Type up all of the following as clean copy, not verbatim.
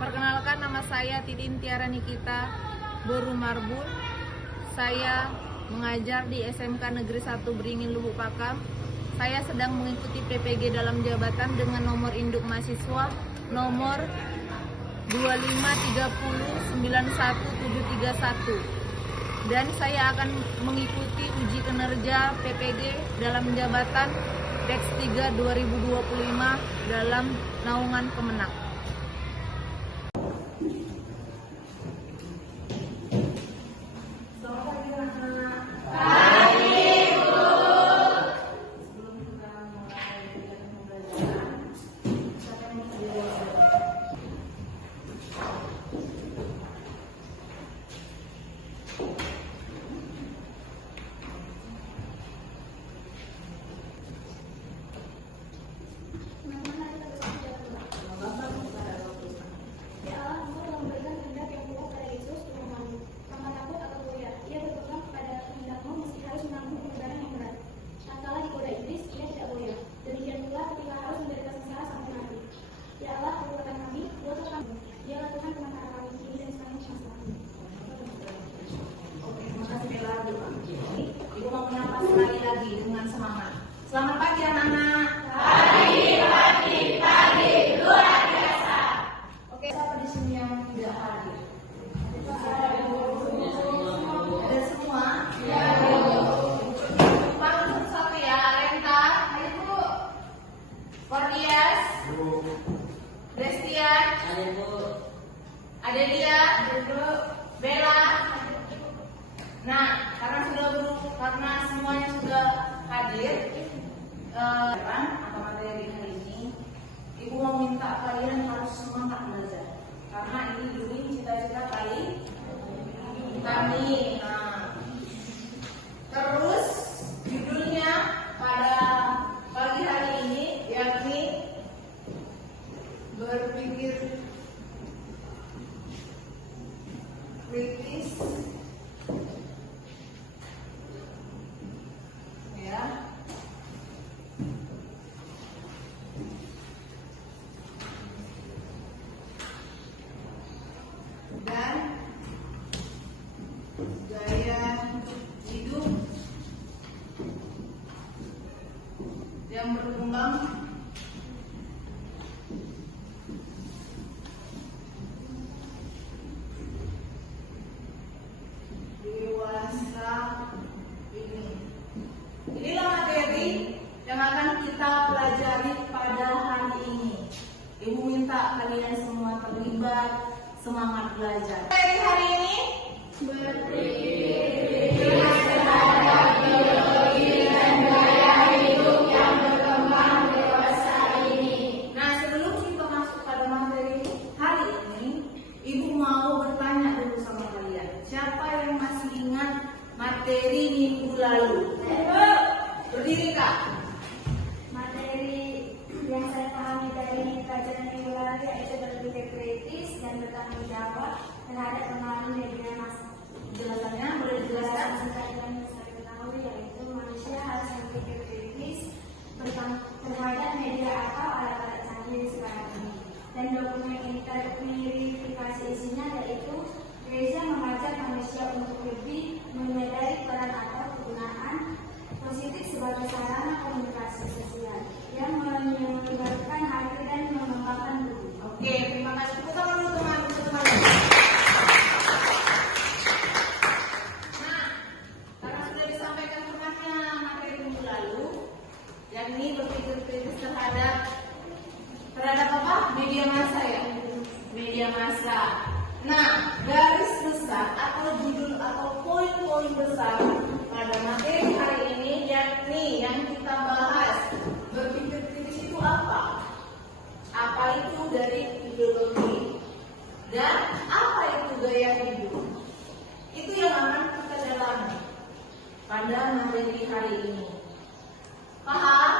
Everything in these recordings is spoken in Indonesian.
Perkenalkan, nama saya Titin Tiara Nikita Boru Marbul. Saya mengajar di SMK Negeri 1 Beringin Lubuk Pakam. Saya sedang mengikuti PPG dalam jabatan dengan nomor induk mahasiswa nomor 253091731, dan saya akan mengikuti uji kinerja PPG dalam jabatan Dex 3 2025 dalam naungan Kemenang. Ibu mau menyapa sekali lagi dengan semangat. Selamat pagi anak-anak. Pagi, luar biasa. Oke, siapa di sini yang tidak hadir? Ada semua? Ya. Panggil satu ya, Arenta. Ayo Bu. Cordias. Destian. Adelia. Bella. Nah, karena semuanya sudah hadir, atau materi hari ini, Ibu mau minta kalian harus semangat belajar, karena ini demi cita-cita kami. Nah, terus judulnya pada pagi hari ini yakni berpikir kritis. Dan gaya hidup yang berkembang dewasa ini. Inilah materi yang akan kita pelajari pada hari ini. Ibu minta kalian semua terlibat, semangat belajar. Materi hari ini berpikir terhadap biologi dan gaya hidup yang berkembang dewasa ini. Nah, sebelum kita masuk pada materi hari ini, Ibu mau bertanya dulu sama kalian. Siapa yang masih ingat materi minggu lalu? Berdiri Kak. Materi yang saya pahami dari pelajaran minggu lalu yaitu berpikir kritis dan bertanggung jawab terhadap pengaruh media massa. Penjelasannya boleh dijelaskan? Yang saya ketahui yaitu manusia harus berpikir kritis terhadap media atau alat-alat canggih sekarang ini. Dan dokumen ini terverifikasi isinya yaitu gereja mengajak manusia untuk lebih menyadari peran atau kegunaan positif sebagai sarana komunikasi sosial yang menyebarkan arti dan mengembangkan budi. Oke, terima kasih. Tepuk tangan dulu teman-teman. Nah, karena sudah disampaikan temannya materi minggu lalu, yang ini berpikir kritis terhadap apa? Media massa ya? Media massa. Nah, garis besar atau judul atau poin-poin besar pada materi hari ini yakni yang kita bahas, berpikir kritis itu apa? Apa itu dari ideologi? Dan apa itu gaya hidup? Itu yang akan kita dalami pada materi hari ini. Paham?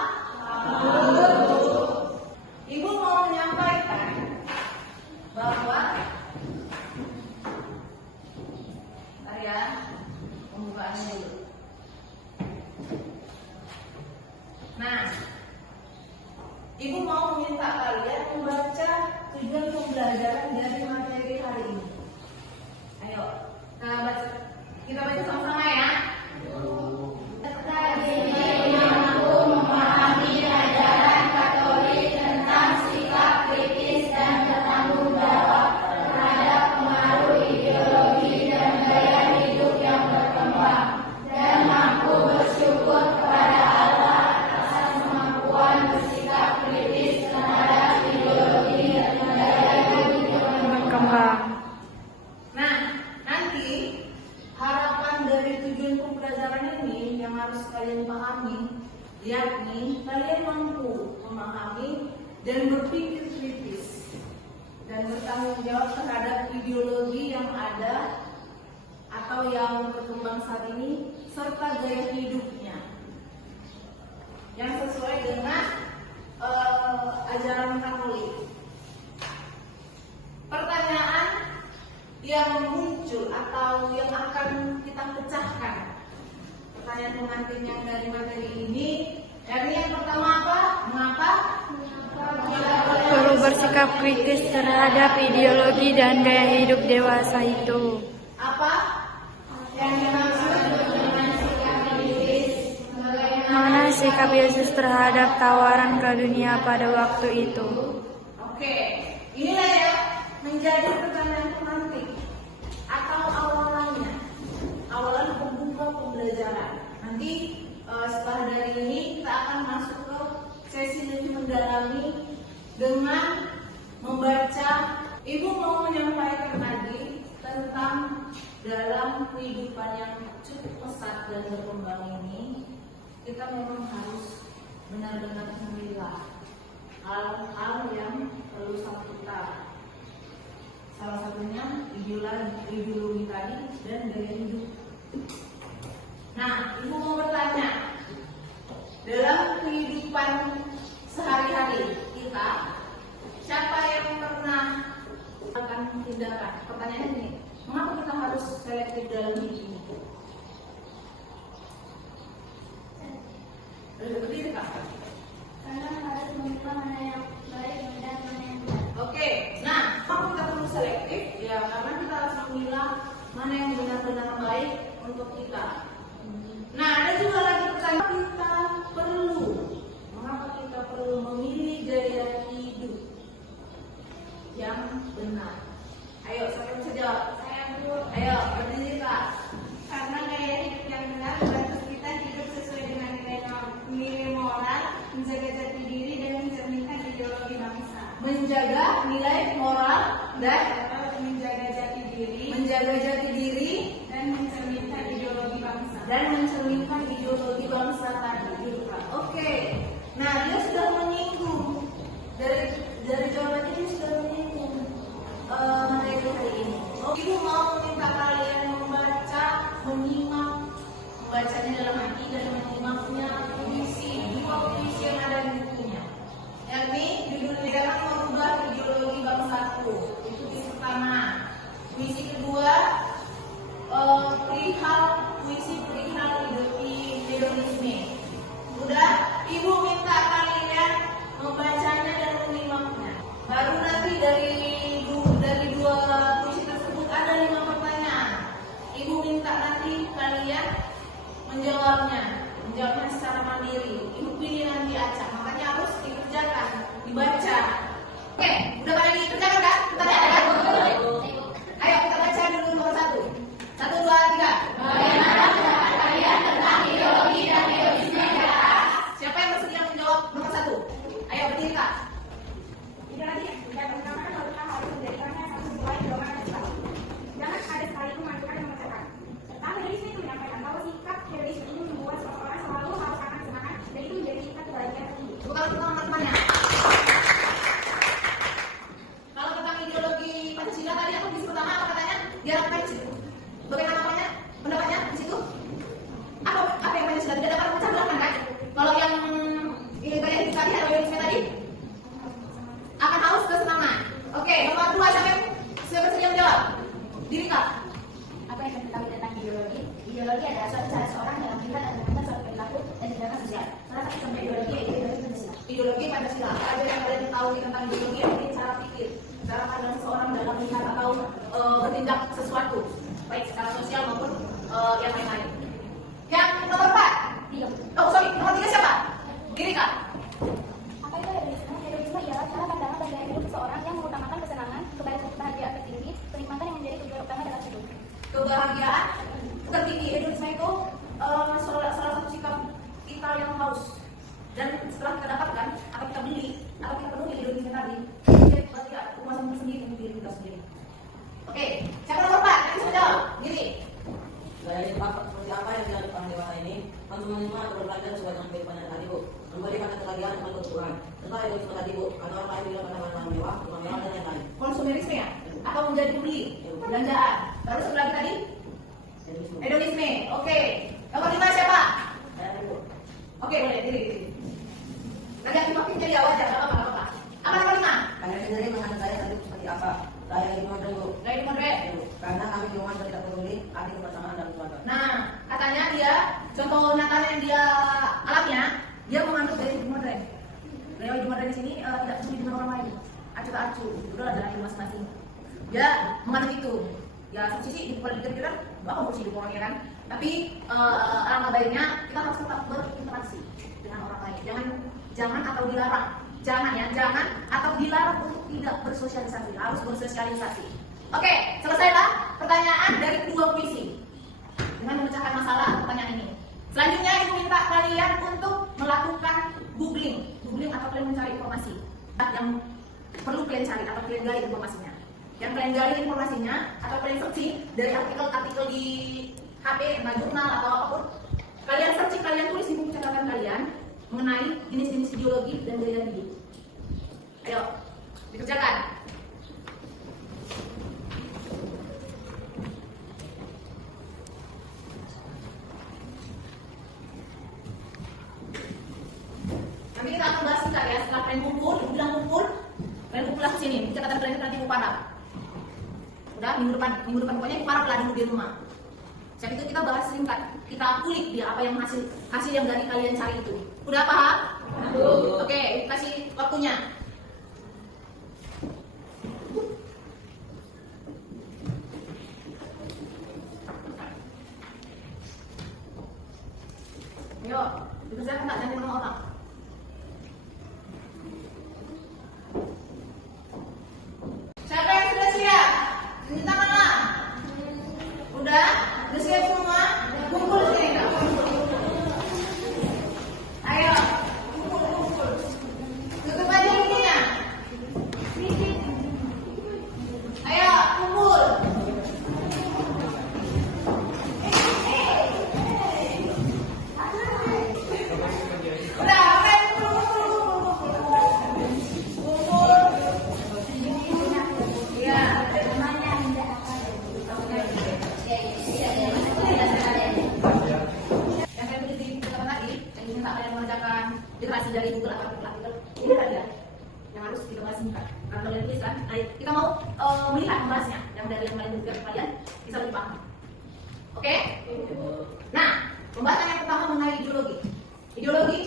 Ibu mau menyampaikan bahwa pembukaannya dulu. Nah, Ibu mau meminta kalian membaca tujuan pembelajaran dari materi hari ini. Ayo, kita baca sama-sama ya. Nah, nanti harapan dari tujuan pembelajaran ini yang harus kalian pahami, yakni kalian mampu memahami dan berpikir kritis dan bertanggung jawab terhadap ideologi yang ada atau yang berkembang saat ini serta gaya hidupnya yang sesuai dengan ajaran Katolik. Pertanyaan yang muncul atau yang akan kita pecahkan, pertanyaan pengantin yang dari materi ini, yang pertama apa? Mengapa? Perlu bersikap kritis terhadap ideologi dan gaya hidup dewasa itu. Apa? Yang dimaksud dengan sikap kritis? Mana sikap Yesus terhadap tawaran karunia pada waktu itu? Oke, inilah ya menjadi pertanyaan pengantin atau awalan pembuka pembelajaran. Nanti setelah dari ini kita akan masuk ke sesi lebih mendalami dengan membaca. Ibu mau menyampaikan tadi tentang dalam kehidupan yang cukup pesat dan berkembang ini, kita memang harus benar-benar memilah hal-hal yang perlu kita. Salah satunya ideologi tadi dan gaya hidup. Nah, ibu mau bertanya, dalam kehidupan sehari-hari kita, siapa yang pernah melakukan tindakan? Pertanyaannya ini, mengapa kita harus selektif dalam hidup ini? Berdiri Kak. Karena harus memilah mana yang baik dan mana yang benar. Oke, nah, kalau kita perlu selektif, ya karena kita harus memilah mana yang benar-benar baik untuk kita. Nah, ada juga lagi pertanyaan, mengapa kita perlu memilih gaya hidup yang benar? Ayo, siapa yang bisa jawab? Saya dulu. Ayo, berdiri Kak. Karena gaya hidup yang benar membantu kita hidup sesuai dengan nilai moral, menjaga jati diri dan mencerminkan ideologi bangsa. Menjaga nilai moral dan Menjaga jati diri dan mencerminkan ideologi bangsa. Tadi gitu, Kak. Oke. Nah, dia sudah menyinggung dari jawabannya dia sudah menyinggung materi hari ini. Ibu mau meminta kalian menyimak, membacanya dalam hati dan menyimaknya dua puisi yang ada di bukunya. Yakni judulnya dapat merubah ideologi bangsaku. Itu puisi pertama. Puisi kedua puisi perihal hedonisme. Udah, ibu minta kalian membacanya dan menyimaknya. Baru nanti dari dua puisi tersebut ada 5 pertanyaan. Ibu minta nanti kalian menjawabnya secara mandiri. Ibu pilih nanti acak, makanya harus dikerjakan, dibaca. Oke, udah pada dikerjakan kan? Pertanyaan kan? Ayo kita baca dulu nomor 1. 1, 2, 3. Bagaimana pendapat kalian tentang ideologi dan hedonisme di atas? Siapa yang bersedia menjawab nomor 1? Ayo berdiri Kak. Ideologi yang pertama kan kita harus menjadikannya satu buah dorongan dan sebab. Jangan ada sekali memanfaatkan dan memaksakan. Pertama hedonisme itu menyampaikan bahwa sikap hedonisme ini membuat seseorang selalu harus akan semangat dan itu menjadi sikap kebaikan tertinggi. Bukan teman-temannya. Kalau tentang ideologi Pancasila tadi aku di pertama apa katanya? Diharapkan di situ. Bagaimana pendapatnya di situ? Apa yang Pancasila tidak dapat pecah belah kan? Kalau yang gaya hidup tadi atau hedonisme tadi akan haus kesenangan. Oke, nomor 2 siapa yang sudah bersedia menjawab? Diri Kak. Apa yang diketahui tentang ideologi? Ideologi adalah suatu cara seorang dalam melihat dan menentukan suatu perilaku dan tindakan sosial. Salah satu contoh ideologi yaitu ideologi Pancasila. Ideologi Pancasila. Apa aja yang kalian tahu tentang ideologi? Yang cara pikir. tadi. Dia tidak kepuasan sendiri untuk diri kita sendiri. Oke, siapa nomor 4? Nanti sudah jawab. Gini. Gaya hidup seperti apa yang dilakukan orang dewasa ini? Konsumen lingkungan atau berbelanja sesuai dengan kehidupan yang tadi, Bu. Memberikan kebahagiaan dengan kebutuhan. Tentu ada yang tadi, Bu. Karena orang lain juga pada barang mewah, rumah mewah dan yang lain. Konsumerisme ya? Atau menjadi pembeli? Belanjaan. Terus satu lagi tadi? Hedonisme. Oke. Nomor 5 siapa? Saya, Bu. Oke, boleh diri. Nanti aku makin jadi awal aja, apa? Apa nomor 5? Kalian sendiri mengenai saya tadi seperti apa? Saya hidup modern, Bu. Dari moderat. Karena kami lingkungan tidak peduli arti kebersamaan dan keluarga. Nah, katanya dia, contoh Natal yang dia alaminya, dia menganggap dari hidup modern. Beliau hidup modern di sini tidak peduli dengan orang lain. Acu tak acu, itu adalah jalan hidup masing-masing. Dia menganggap itu. Ya, satu sisi di kepala kita kan, bakal bersih hidup orangnya kan. Tapi alangkah baiknya kita harus tetap berinteraksi dengan orang lain. Jangan atau dilarang. Jangan atau dilarang untuk tidak bersosialisasi. Harus bersosialisasi. Oke, selesailah pertanyaan dari kedua puisi dengan memecahkan masalah pertanyaan ini. Selanjutnya ibu minta kalian untuk melakukan googling atau kalian mencari informasi yang perlu kalian cari atau kalian gali informasinya. Yang kalian gali informasinya atau kalian searching dari artikel-artikel di HP, jurnal atau apapun. Kalian searching, kalian tulis di buku catatan kalian mengenai jenis-jenis ideologi dan gaya hidup. Ayo, dikerjakan. Nanti kita akan bahas singkat ya, setelah kalian kumpul, ibu bilang kumpul, kalian kumpullah ke sini, catatan kalian nanti ibu paraf. Udah, minggu depan pokoknya ibu paraf lah dulu di rumah. Saat itu kita bahas singkat, kita kulik dia apa yang hasil yang dari kalian cari itu. Udah paham? Oke, kasih waktunya. Ayo, dikerjakan tak jangan sama orang. Siapa yang sudah siap? Tunjuk tanganlah. Udah siap semua? Kumpul sini. Ayo, kumpul. Tutup aja bukunya. Ayo, kumpul. Udah, oke, kumpul. Iya. Yang saya tulis di catatan tadi, yang minta kalian mengerjakan literasi dari Google atau artikel ini tadi ya, yang harus kita bahas singkat. Karena kalian tulis kan, kita mau melihat membahasnya, yang dari yang kalian tuliskan kalian bisa lebih paham. Oke? Nah, pembahasan yang pertama mengenai ideologi. Ideologi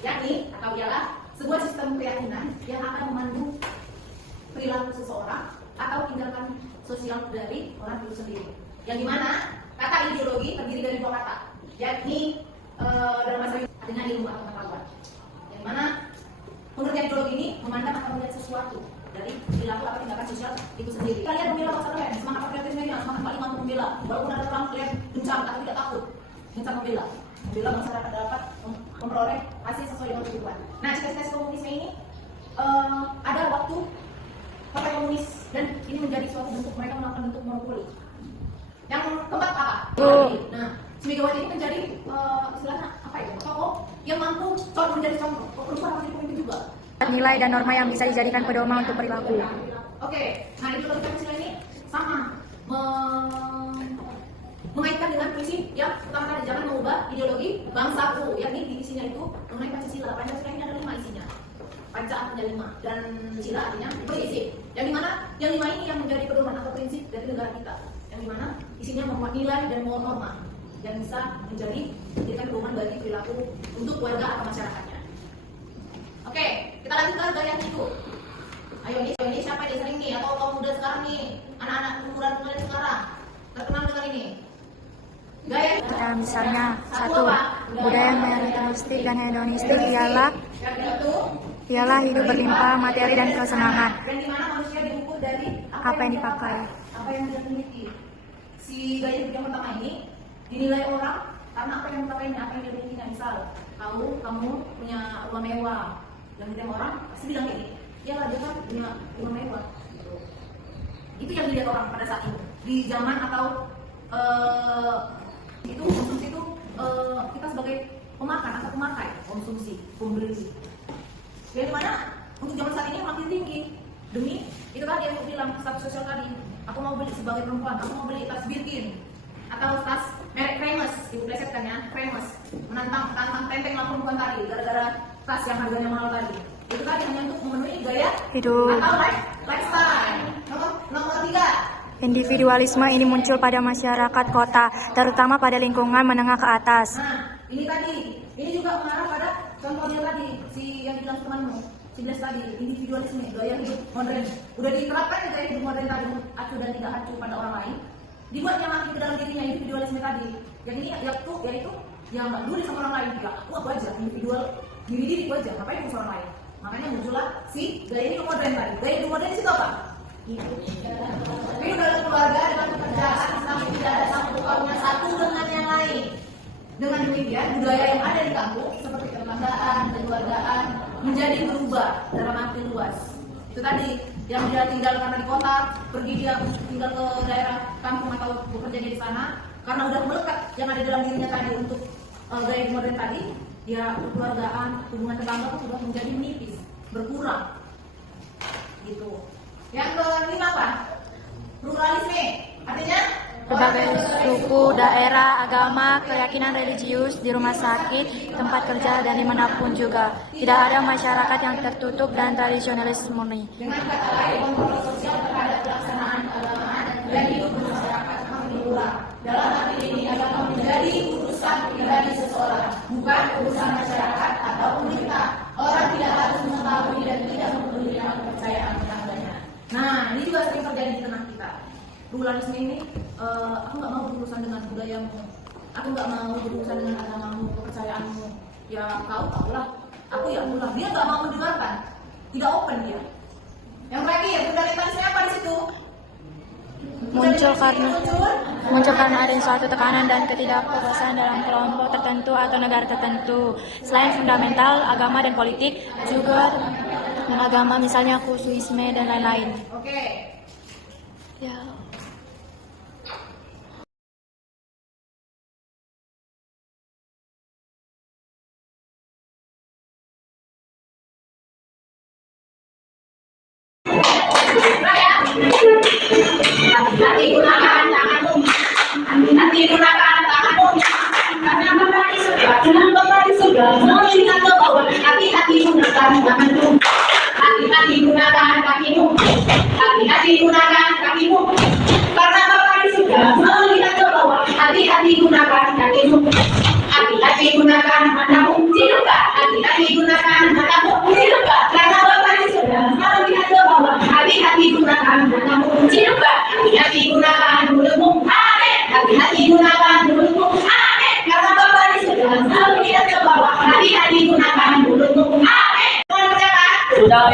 yakni atau ialah sebuah sistem keyakinan yang akan memandu perilaku seseorang atau tindakan sosial dari orang itu sendiri. Yang dimana kata ideologi terdiri dari dua kata, yakni dalam bahasa Inggris artinya ilmu atau pengetahuan. Yang mana pengertian ideologi ini memandang atau melihat sesuatu dari perilaku atau tindakan sosial itu sendiri. Kalian membela bangsa kalian, semangat patriotisme, semangat paling untuk membela. Walaupun ada perang, kalian gencar tapi tidak takut, gencar membela masyarakat dapat memperoleh hasil sesuai dengan kehidupan. Nah, cita-cita komunisme ini ada waktu partai komunis dan ini menjadi suatu bentuk mereka melakukan bentuk monopoli. Yang keempat apa? Nah, Megawati ini menjadi istilahnya apa ya? Tokoh yang mampu menjadi contoh, berusaha menjadi pemimpin juga. Nilai dan norma yang bisa dijadikan pedoman untuk perilaku. Oke, nah ideologi Pancasila ini sama mengaitkan dengan visi yang pertama tadi, jangan mengubah ideologi bangsaku, yakni di isinya itu mengenai Pancasila. Pancasila ini ada 5 isinya. Panca artinya 5 dan Sila artinya berisi. Yang dimana yang 5 ini yang menjadi pedoman atau prinsip dari negara kita. Yang dimana isinya memuat nilai dan norma yang bisa menjadikan pedoman bagi perilaku untuk warga atau masyarakatnya. Oke, kita lanjutkan gaya hidup. Ayo ini siapa yang sering nih atau kaum muda sekarang nih, anak-anak muda kalian sekarang terkenal dengan ini. Gaya Misalnya, 1. Budaya materialistik dan hedonistik ialah hidup berlimpah materi dan kesenangan. Yang dimana manusia diukur dari Apa yang dipakai, apa yang dia miliki. Si gaya hidup yang pertama ini dinilai orang karena apa yang dipakainya, apa yang dia milikinya. Misal, kamu punya rumah mewah, dan kita orang pasti bilang ini. dia kan punya rumah mewah. Gitu. Itu yang dilihat orang pada saat itu. Di zaman atau itu konsumsi itu kita sebagai pemakan atau pemakai konsumsi, pembeli. Dari mana untuk zaman saat ini makin tinggi demi itu tadi yang aku bilang status sosial tadi. Aku mau beli sebagai perempuan, aku mau beli tas Birkin atau tas merek Kremes, ibu plesetkan ya, Kremes, menantang tenteng lah perempuan tadi gara-gara tas yang harganya mahal tadi. Itu tadi hanya untuk memenuhi gaya Hidup. atau lifestyle. Nomor 3. Individualisme ini muncul pada masyarakat kota, terutama pada lingkungan menengah ke atas. Nah, ini tadi, ini juga mengarah pada contohnya tadi, si yang bilang temanmu, si Blas tadi, individualisme, gaya hidup modern. Udah diterapkan gaya hidup modern tadi, acuh dan tidak acuh pada orang lain. Dibuatnya makin ke dalam dirinya individualisme tadi. Yang ini, yaitu yang nggak peduli sama orang lain. Ya, aku aja, individual, diri aku aja, ngapain aku sama orang lain. Makanya muncullah si gaya hidup modern tadi. Gaya hidup modern itu apa? Hidup dalam keluarga dengan pekerjaan sampai tidak ada sangkut pautnya satu dengan yang lain. Dengan demikian budaya yang ada di kampung seperti kelembagaan, kekeluargaan menjadi berubah dalam arti luas. Itu tadi yang dia tinggal karena di kota, pergi dia tinggal ke daerah kampung atau bekerja di sana karena udah melekat yang ada dalam dirinya tadi untuk gaya modern tadi, ya kekeluargaan, hubungan tetangga pun sudah menjadi menipis, berkurang. Gitu. Yang kelima apa? Pluralisme. Artinya Berbagai suku, daerah, agama, keyakinan religius di rumah sakit, tempat kerja, dan dimanapun juga. Tidak ada masyarakat yang tertutup dan tradisionalis murni. dengan kata lain kontrol sosial terhadap pelaksanaan keagamaan dan hidup masyarakat makin kurang. Dalam arti ini agama menjadi urusan pribadi seseorang, bukan urusan masyarakat atau pemerintah. Orang tidak harus mengetahui dan tidak mempedulikan kepercayaan tetangganya. Nah, ini juga sering terjadi di tengah kita. Pluralisme ini, aku nggak mau berurusan dengan budayamu, aku nggak mau berurusan dengan agamamu, kepercayaanmu. Ya kau lah, aku ya ulah. Dia nggak mau mendengarkan, tidak open dia. Yang terakhir, fundamentalisme apa di situ? Muncul karena adanya suatu tekanan dan ketidakpuasan dalam kelompok tertentu atau negara tertentu. Selain fundamental, agama dan politik, juga non-agama misalnya khusuisme dan lain-lain. Oke. Ya. Hati gunakan tanganmu. Hati gunakan tanganmu. Karena Bapa di surga, dengan Bapa di surga, melihat ke bawah. Hati-hati gunakan tanganmu. Hati-hati gunakan kakimu. Hati-hati gunakan kakimu. Karena Bapa di surga, melihat ke bawah. Hati-hati gunakan kakimu. Hati-hati gunakan matamu. Hidupkan. Hati-hati gunakan matamu. Hidupkan. Karena Bapa di surga, melihat ke bawah. Hati-hati gunakan matamu. Hidupkan. Hati-hati gunakan mulutmu. Amin. Hati-hati gunakan mulutmu. Amin. Karena Bapa di surga, melihat ke bawah. Hati-hati gunakan mulutmu. Amin. Mohon berkata. Sudah.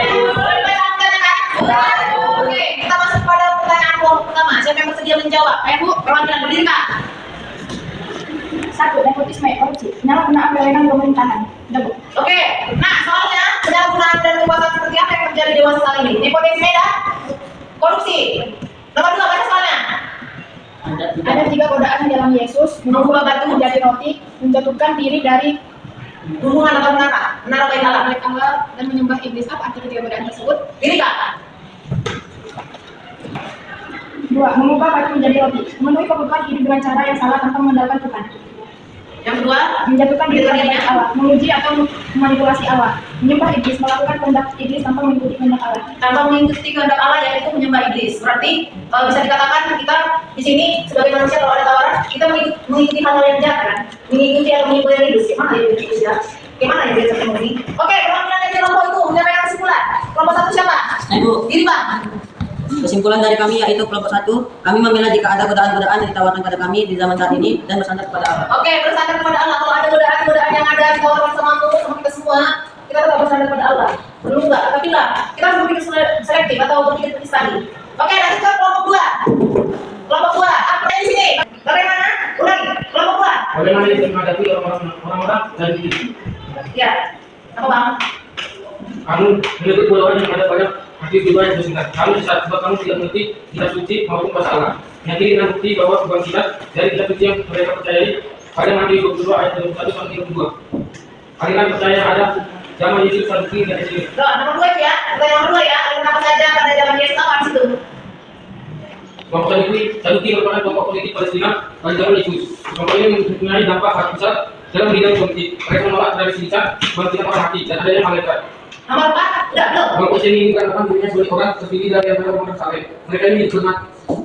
Oke, kita masuk pada pertanyaan kelompok pertama. Siapa yang bersedia menjawab? Ayo Bu, perwakilan berdiri Kak. 1. Nepotisme korupsi. Penyalahgunaan wewenang pemerintahan. Udah, Bu. Oke, nah soalnya penyalahgunaan dan kekuasaan seperti apa yang terjadi di masa saat ini? Nepotisme dan korupsi. Nomor 2, baca soalnya. Ada 3 godaan di dalam Yesus, mengubah batu menjadi roti, menjatuhkan diri dari Hubungan atau menara baik Allah. Allah dan menyembah iblis. Apa arti ketiga godaan tersebut? Ini Kak. 2. Mengubah batu menjadi roti, memenuhi kebutuhan hidup dengan cara yang salah tanpa mengandalkan Tuhan. Yang kedua, Menjatuhkan diri dari Allah, menguji atau memanipulasi Allah, menyembah iblis, melakukan kehendak iblis tanpa mengikuti kehendak Allah. tanpa mengikuti kehendak Allah yaitu menyembah iblis. Berarti bisa dikatakan kita di sini sebagai manusia kalau ada tawaran kita mengikuti hal-hal yang jahat kan, mengikuti atau mengikuti iblis. Gimana ya iblis ya? Gimana ya dia ketemu ini? Oke, perwakilan dari kelompok itu menyampaikan kesimpulan. Kelompok 1 siapa? Ibu, Diri Bang. kesimpulan dari kami yaitu kelompok 1, kami membela jika ada godaan-godaan yang ditawarkan pada kami di zaman saat ini dan bersandar kepada Allah. Oke, bersandar kepada Allah. Kalau ada godaan-godaan yang ada ditawarkan sama aku, sama kita semua, kita tetap bersandar kepada Allah. Perlu enggak? Tapi lah, kita harus berpikir selektif atau berpikir kritis tadi. Oke, lanjut ke kelompok 2. Kelompok 2, apa yang di sini? Bagaimana? Ulangi, kelompok 2. Bagaimana menghadapi orang-orang dan Ya, apa Bang? Kamu menuntut bodohan yang ada pada hati jiwa yang bersinar. Kamu sesat sebab kamu tidak mengerti kitab suci maupun kuasa Allah. Menyakini dengan bukti bahwa kebangkitan dari kitab suci yang mereka percayai pada Matius 22 ayat 21 sampai 32. Kalian percaya ada zaman Yesus Saduki dan Yesus. Loh, nomor 2 ya, bukan nomor 2 ya. Kalau apa saja pada zaman Yesus apa di situ? Kelompok Saduki merupakan kelompok politik Palestina pada zaman Yesus. Kelompok ini mempunyai dampak sangat besar dalam bidang politik. Mereka menolak tradisi lisan, kebangkitan orang mati, dan adanya malaikat. Nomor 4, udah belum? Kelompok ini mengatakan dirinya sebagai orang terpilih dari yang orang saleh. Mereka ini hormat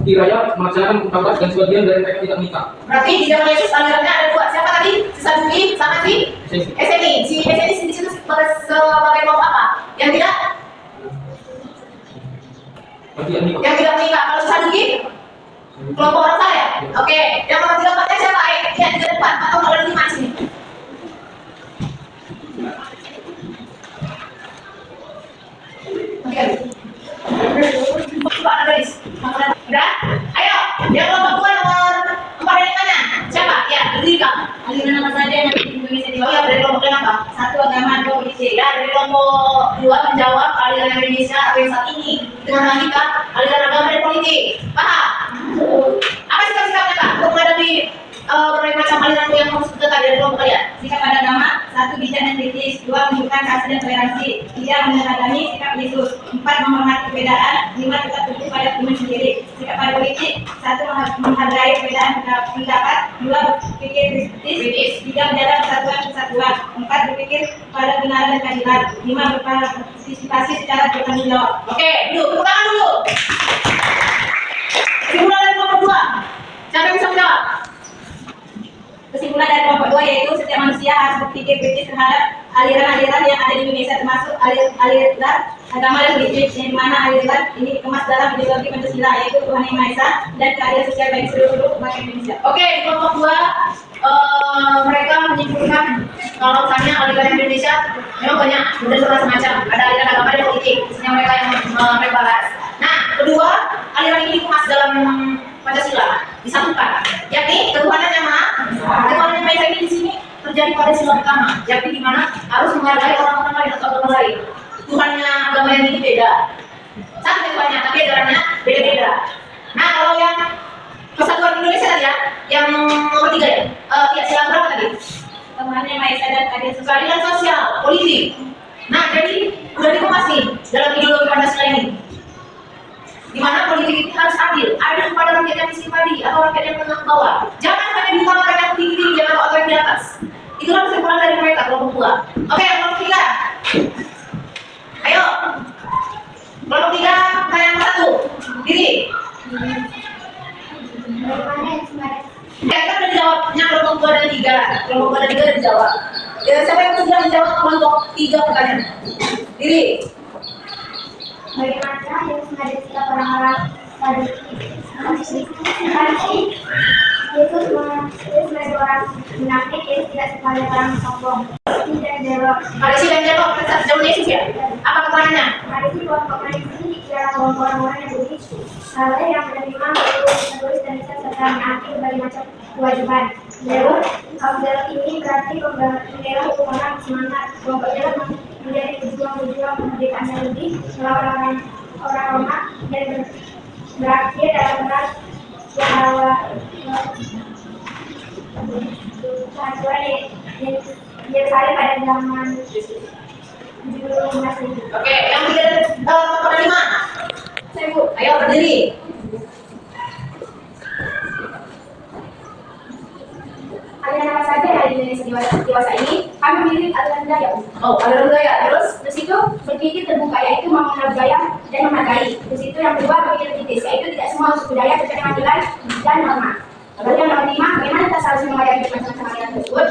di raya, melaksanakan taubat dan sebagian dari mereka tidak menikah. Berarti di zaman Yesus alirannya ada 2. Siapa tadi? Si Saduki sama si SNI. Si SNI di situ sebagai kelompok apa? Yang tidak? Yang tidak menikah. Kalau si Saduki? Kelompok orang saleh. Oke. Yang nomor 3 siapa? Ya, di depan atau ada 5 sini. Oke. Coba analis. Udah? Ayo, yang kelompok 2 nomor 4 yang mana? Siapa? Ya, Rika. Aliran apa saja yang ada di Indonesia di Oh ya, dari kelompok yang apa? 1. Agama 2. Politik. Ya, dari kelompok 2 menjawab aliran Indonesia atau yang saat ini dengan melanjutkan aliran agama dan politik. Paham? Apa sikap-sikapnya Kak untuk menghadapi berbagai macam aliran yang harus kita tadi dari kelompok kalian? Sikap pada agama 1. Bijak dan kritis. 2. Menunjukkan kasih dan toleransi. 3. Meneladani sikap Yesus. 4. Menghormati perbedaan. 5. Tetap teguh pada iman sendiri. Sikap pada politik 1. Menghargai perbedaan pendapat. 2. Berpikir kritis. 3. Menjaga kesatuan. 4. Berpikir pada kebenaran dan keadilan. 5. Berpartisipasi secara bertanggung jawab. Oke, dulu, tepuk tangan dulu. Kesimpulan dari kelompok 2. Siapa yang bisa menjawab? Kesimpulan dari kelompok 2 yaitu setiap manusia harus berpikir kritis terhadap aliran-aliran yang ada di Indonesia, termasuk aliran agama dan politik, yang dimana aliran ini dikemas dalam ideologi Pancasila, yaitu Tuhan Yang Maha Esa dan keadilan sosial bagi seluruh rakyat Indonesia. Oke, di kelompok 2 mereka menyimpulkan kalau misalnya aliran Indonesia memang banyak berdasarkan semacam ada aliran agama dan politik, yang mereka yang mereka bahas. Nah, kedua aliran ini dikemas dalam Pancasila disatukan, yakni ketuhanan yang maha, ketuhanan yang maha esa ini di sini terjadi pada sila pertama, yakni di mana harus menghargai orang-orang lain atau agama lain. Tuhannya agama yang ini beda, satu Tuhannya tapi ajarannya beda-beda. Nah, kalau yang Persatuan Indonesia tadi ya, yang nomor 3 ya, sila berapa tadi? Tuhan Yang Maha Esa dan Keadilan sosial, politik. Nah, jadi udah dikemas nih dalam ideologi Pancasila ini. Di mana politik itu harus adil kepada rakyat yang miskin tadi atau rakyat yang menengah bawah. Jangan hanya diutamakan yang tinggi-tinggi atau yang di atas. Itulah kesimpulan dari mereka kelompok 2. Oke, kelompok 3. Ayo. Kelompok 3, yang 1. Diri. Kita udah dijawabnya kelompok 2 dan 3. Kelompok 2 dan 3 udah dijawab. Ya, siapa yang sudah menjawab kelompok 3 pertanyaan? Diri. Bagaimana Yesus menghadapi sikap orang-orang Yesus sebagai orang munafik, Yesus tidak sebagai orang sombong. Tidak jawab. Marisi dan jawab jauh Yesus ya? Apa keterangannya? Marisi kelompok Marisi ialah kelompok orang-orang yang Buddhis, yang menerima menulis dan bisa serta menaati berbagai macam kewajiban. Dalam ini berarti membela hukum orang semangat. Kelompok dalam menjadi pejuang kemerdekaan yang lebih melawan orang Roma dan berakhir dalam perang kehancuran Yerusalem pada zaman 17. Oke, yang 3 kelompok 5. Saya Bu, ayo berdiri. Aliran apa saja yang ada di Indonesia dewasa ini? Kami memilih aliran budaya. Oh, aliran budaya. Terus? Terus itu berpikir terbuka, yaitu mengenal budaya dan menghargai. Terus itu yang kedua berpikir kritis, yaitu tidak semua unsur budaya sesuai dengan nilai dan norma. Lalu yang nomor 5, bagaimana kita seharusnya menghadapi macam-macam aliran tersebut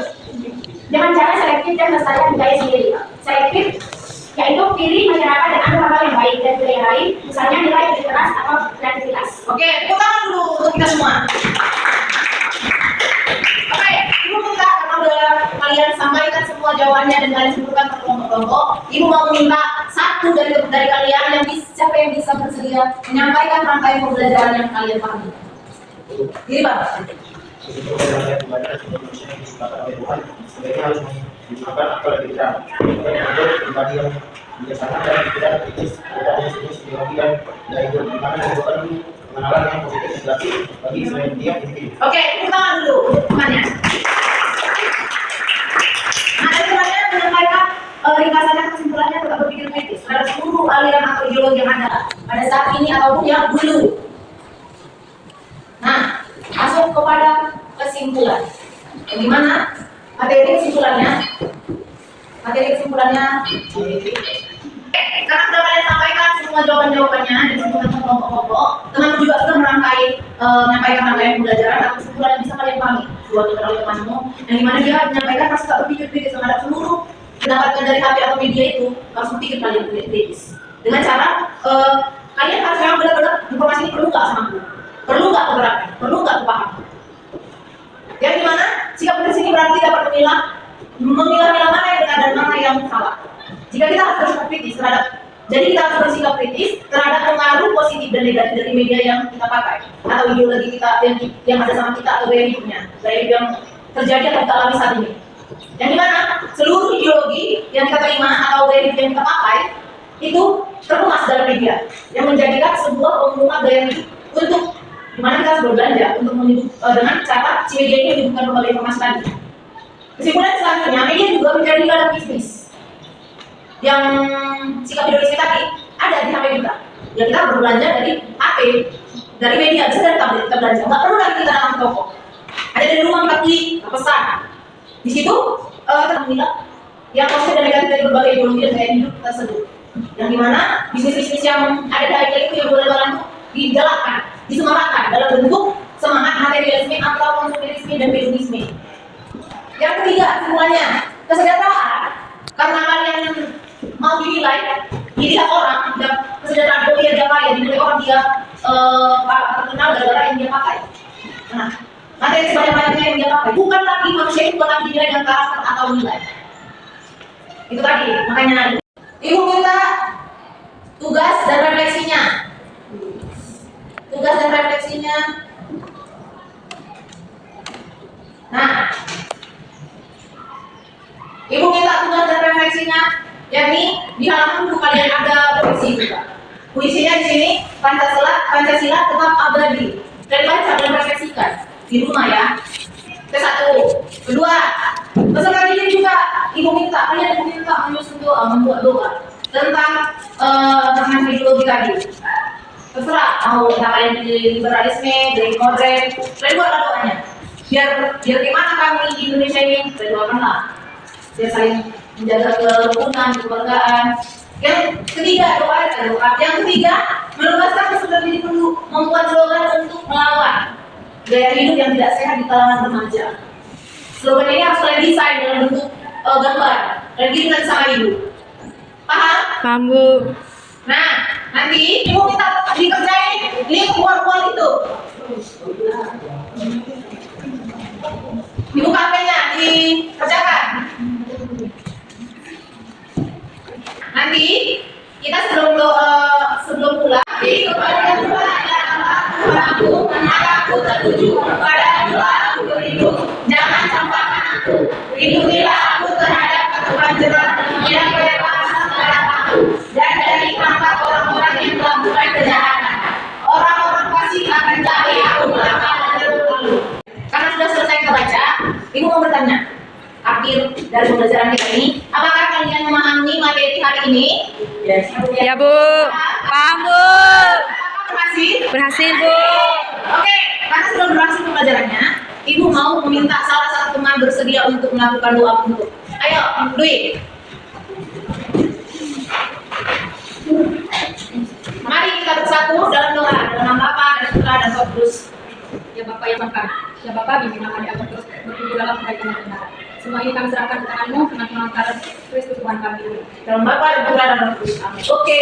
dengan cara selektif dan melestarikan budaya sendiri. Selektif yaitu pilih masyarakat dan ambil hal yang baik dan budaya lain, misalnya nilai keras atau kreativitas. Oke, tepuk tangan dulu untuk kita semua. Oke, Ibu minta karena udah kalian sampaikan semua jawabannya dan kalian simpulkan ke kelompok-kelompok. Ibu mau meminta satu dari kalian yang siapa yang bisa bersedia menyampaikan rangkaian pembelajaran yang kalian pahami. Diri Pak. Mereka harus menggunakan akal pikiran, pribadi yang bijaksana dan tidak kritis terhadap jenis ideologi dan gaya hidup, di mana merupakan pengenalan yang positif dan gratis bagi setiap individu. Oke, tepuk tangan dulu untuk temannya. Nah, dari temannya menyampaikan ringkasannya kesimpulannya tetap berpikir kritis terhadap seluruh aliran atau ideologi yang ada pada saat ini ataupun yang dulu. Nah, masuk kepada kesimpulan. Bagaimana materi kesimpulannya? Karena sudah kalian sampaikan semua jawaban-jawabannya dan semua kelompok-kelompok, teman juga sudah merangkai menyampaikan rangkaian pembelajaran atau kesimpulan yang bisa kalian pahami. Dua oleh temanmu, yang dimana dia menyampaikan harus tak berpikir kritis terhadap seluruh pendapatkan dari HP atau media itu, harus berpikir kalian kritis. Dengan cara kalian harus memang benar-benar informasi ini perlu nggak sama aku, perlu nggak keberatan, perlu nggak kepaham. Yang dimana sikap kritis ini berarti dapat memilah-milah mana yang benar dan mana yang salah. Jika kita harus bersikap kritis terhadap, jadi kita harus bersikap kritis terhadap pengaruh positif dan negatif dari media yang kita pakai atau ideologi kita yang ada sama kita atau gaya hidupnya, gaya hidup yang terjadi atau kita alami saat ini. Yang dimana seluruh ideologi yang kita terima atau gaya hidup yang kita pakai itu terkemas dalam media yang menjadikan sebuah pengumuman gaya hidup untuk dimana kita harus berbelanja untuk menghidup dengan cara si media ini menyebutkan berbagai informasi tadi. Kesimpulan selanjutnya, media juga menjadi ladang bisnis yang sikap ideologi tadi ada di HP kita. Ya kita berbelanja dari HP, dari media, bisa dari tablet kita belanja. Nggak perlu lagi kita datang ke toko. Ada dari rumah kita beli, kita pesan. Di situ kita melihat yang positif dan negatif dari berbagai ideologi dan gaya hidup tersebut. Yang dimana bisnis-bisnis yang ada di HP itu yang boleh-boleh digalakkan, disemangatkan dalam bentuk semangat materialisme atau konsumerisme dan hedonisme. Yang ketiga, semuanya kesejahteraan. Karena kalian mau dinilai, dilihat orang, kesejahteraan dia kaya, dinilai orang dia terkenal gara-gara yang dia pakai. Nah, materi sebanyak-banyaknya yang dia pakai, bukan lagi manusia itu bukan lagi dinilai dengan karakter atau nilai. Itu tadi, makanya Ibu minta tugas dan refleksinya. Tugas dan refleksinya. Nah, Ibu minta tugas dan refleksinya, yakni di halaman buku kalian ada puisi juga. Puisinya di sini Pancasila tetap abadi. Kalian baca dan refleksikan di rumah ya. Ke-1, kedua, peserta didik juga Ibu minta menyusun doa, membuat doa tentang ideologi tadi. Terserah mau kalian di liberalisme, dari modern, kalian buatlah doanya. Biar gimana kami di Indonesia ini, kalian doakanlah. Biar saling menjaga kerukunan, kekeluargaan. Yang ketiga, doa. Yang ketiga, menugaskan peserta didik perlu membuat slogan untuk melawan gaya hidup yang tidak sehat di kalangan remaja. Slogan ini harus kalian desain dalam bentuk gambar dan kirimkan sama Ibu. Paham? Paham, Bu. Nah, nanti Ibu minta dikerjain link wall itu. Ibu HP-nya dikerjakan. Nanti kita sebelum pulang, kepada aku tertuju kepada aku beribu, jangan campakkan aku, lindungilah aku terhadap kebanjiran yang berkuasa terhadap aku, dan dari mata orang-orang yang melakukan kejahatan. Orang-orang pasti akan cari aku melakukan lalu. Karena sudah selesai kita baca, Ibu mau bertanya. Akhir dari pembelajaran kita ini, apakah kalian memahami materi hari ini? Ya, Bu. Paham, Bu. Berhasil, Bu. Oke, karena sudah berhasil pembelajarannya, Ibu mau meminta salah satu teman bersedia untuk melakukan doa penutup. Ayo, Dwi. Mari kita bersatu dalam doa dalam nama Bapa dan Putra dan Roh Kudus. Ya Bapa yang makan, ya Bapa bimbing kami agar terus bertumbuh dalam kebaikan dan kebenaran. Semua ini kami serahkan ke tangan-Mu dengan pengantaran Kristus Tuhan kami. Dalam Bapa dan Putra dan Roh Kudus. Amin. Oke.